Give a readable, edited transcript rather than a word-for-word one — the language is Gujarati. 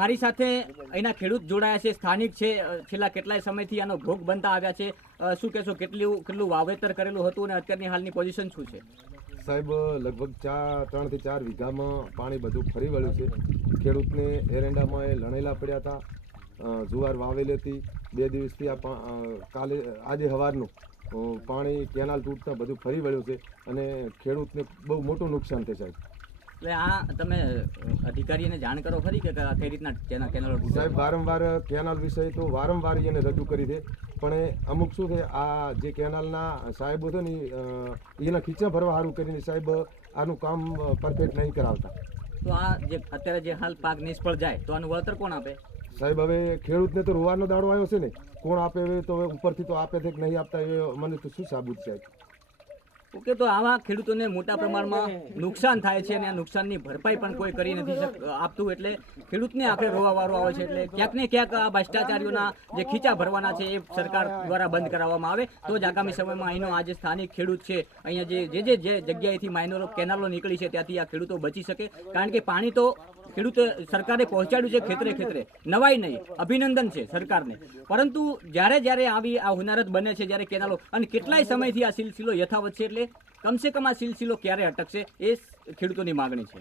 મારી સાથે અહીંના ખેડૂત જોડાયા છે, સ્થાનિક છે, છેલ્લા કેટલાય સમયથી આનો ભોગ બનતા આવ્યા છે. શું કહેશો, કેટલું વાવેતર કરેલું હતું અને અત્યારની હાલની પોઝિશન શું છે? સાહેબ લગભગ 3 થી 4 વીઘામાં પાણી બધું ફરી વળ્યું છે. ખેડૂતને એરંડામાં એ લણેલા પડ્યા હતા, જુવાર વાવેલી હતી. 2 દિવસથી આજે સવારનું પાણી કેનાલ તૂટતા બધું ફરી વળ્યું છે અને ખેડૂતને બહુ મોટું નુકસાન છે સાહેબ. એટલે આ તમે અધિકારીને જાણ કરો ખરી કે કઈ રીતના કેનાલ? સાહેબ વારંવાર કેનાલ વિષય તો વારંવાર એને રજૂ કરી છે, પણ અમુક શું છે, આ જે કેનાલના સાહેબો છે ને એના ખીચા ભરવા સારું કરીને સાહેબ આનું કામ પરફેક્ટ નહીં કરાવતા. તો આ જે અત્યારે જે હાલ પાક નિષ્ફળ જાય તો આનું વળતર કોણ આપે? સાહેબ હવે ખેડૂતને તો રૂવાનો દાડો આવ્યો છે ને, કોણ આપે તો ઉપરથી તો આપે છે કે નહીં આપતા એ મને તો શું સાબુત સાહેબ. ઓકે, તો આવા ખેડૂતોને મોટા પ્રમાણમાં નુકસાન થાય છે અને આ નુકસાનની ભરપાઈ પણ કોઈ કરી નથી આપતું, એટલે ખેડૂતને આખરે રોવાવારો આવે છે. એટલે ક્યાંક ને ક્યાંક આ ભ્રષ્ટાચારીઓના જે ખીચા ભરવાના છે એ સરકાર દ્વારા બંધ કરાવવામાં આવે તો જ આગામી સમયમાં અહીંનો આ જે સ્થાનિક ખેડૂત છે, અહીંયા જે જગ્યાએથી માઇનરો કેનાલો નીકળી છે ત્યાંથી આ ખેડૂતો બચી શકે. કારણ કે પાણી તો ખેડૂત સરકારે પહોંચાડ્યું છે ખેતરે, નવાઈ નહીં, અભિનંદન છે સરકારને. પરંતુ જ્યારે આવી આ હોનારત બને છે, જ્યારે કેનાલો, અને કેટલાય સમયથી આ સિલસિલો યથાવત છે, એટલે કમસે કમ આ સિલસિલો ક્યારે અટકશે એ ખેડૂતોની માગણી છે.